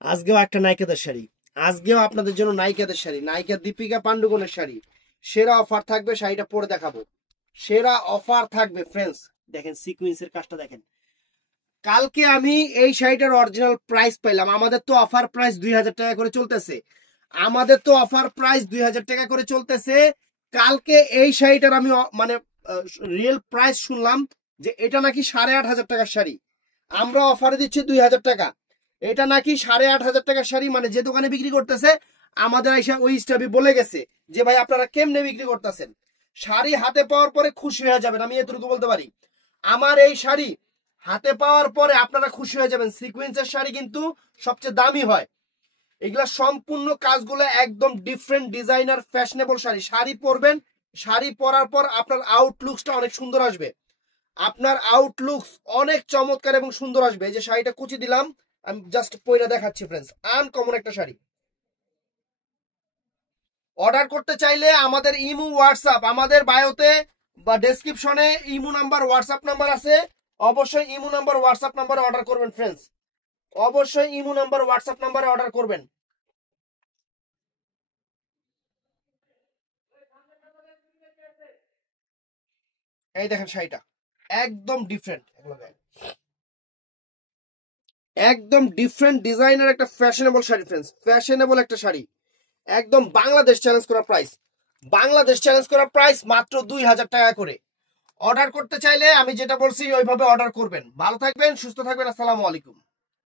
আজকেও একটা নায়িকাদের শাড়ি, আজকেও আপনাদের জন্য নায়িকাদের শাড়ি, নায়িকা দীপিকা পান্ডুকোনের শাড়ি। সেরা অফার থাকবে, শাড়িটা পরে দেখাবো। সেরা অফার থাকবে ফ্রেন্ডস। দেখেন সিকুয়েন্সের কাজটা দেখেন। কালকে আমি এই শাড়িটার অরিজিনাল প্রাইস পাইলাম। আমাদের তো অফার প্রাইস 2000 টাকা করে চলতেছে। আমাদের তো অফার প্রাইস 2000 টাকা করে চলতেছে। কালকে এই শাড়িটার আমি মানে রিয়েল প্রাইস শুনলাম যে এটা নাকি 8500 টাকার শাড়ি। আমরা অফারে দিচ্ছি 2000 টাকা। এটা নাকি 8500 টাকার শাড়ি। মানে যে দোকানে বিক্রি করতেছে আমাদের আইসা ওই স্টাফি বলে গেছে যে ভাই আপনারা কেমনে বিক্রি করতেছেন। শাড়ি হাতে পাওয়ার পরে খুশি হয়ে যাবেন, আমি এতটুকু বলতে পারি। আমার এই শাড়ি হাতে পাওয়ার পরে আপনারা খুশি হয়ে যাবেন। সিকোয়েন্সের শাড়ি কিন্তু সবচেয়ে দামি হয়। এগুলা সম্পূর্ণ কাজগুলো একদম different designer fashionable sari. Sari পরবেন, শাড়ি পরার পর আপনার আউটলুকসটা অনেক সুন্দর আসবে। আপনার আউটলুকস অনেক চমৎকার এবং সুন্দর আসবে। এই যে শাড়িটা কুচি দিলাম, আমি জাস্ট পয়লা দেখাচ্ছি ফ্রেন্ডস। আনকমন একটা শাড়ি। অর্ডার করতে চাইলে আমাদের ইমো হোয়াটসঅ্যাপ, আমাদের বায়োতে বা ডেসক্রিপশনে ইমো নাম্বার হোয়াটসঅ্যাপ নাম্বার আছে। অবশ্যই ইমো নাম্বার হোয়াটসঅ্যাপ নাম্বারে অর্ডার করবেন ফ্রেন্ডস। অবশ্যই ইমো নাম্বার হোয়াটসঅ্যাপ নাম্বারে অর্ডার করবেন। এই দেখেন শাড়িটা একদম ডিফারেন্ট, একদম ডিফারেন্ট ডিজাইনের একটা ফ্যাশনেবল শাড়ি ফ্রেন্ডস। ফ্যাশনেবল একটা শাড়ি, একদম বাংলাদেশ চ্যালেঞ্জ করা প্রাইস। বাংলাদেশ চ্যালেঞ্জ করা প্রাইস মাত্র 2000 টাকা করে। অর্ডার করতে চাইলে আমি যেটা বলছি ওইভাবে অর্ডার করবেন। ভালো থাকবেন, সুস্থ থাকবেন। আসসালামু আলাইকুম।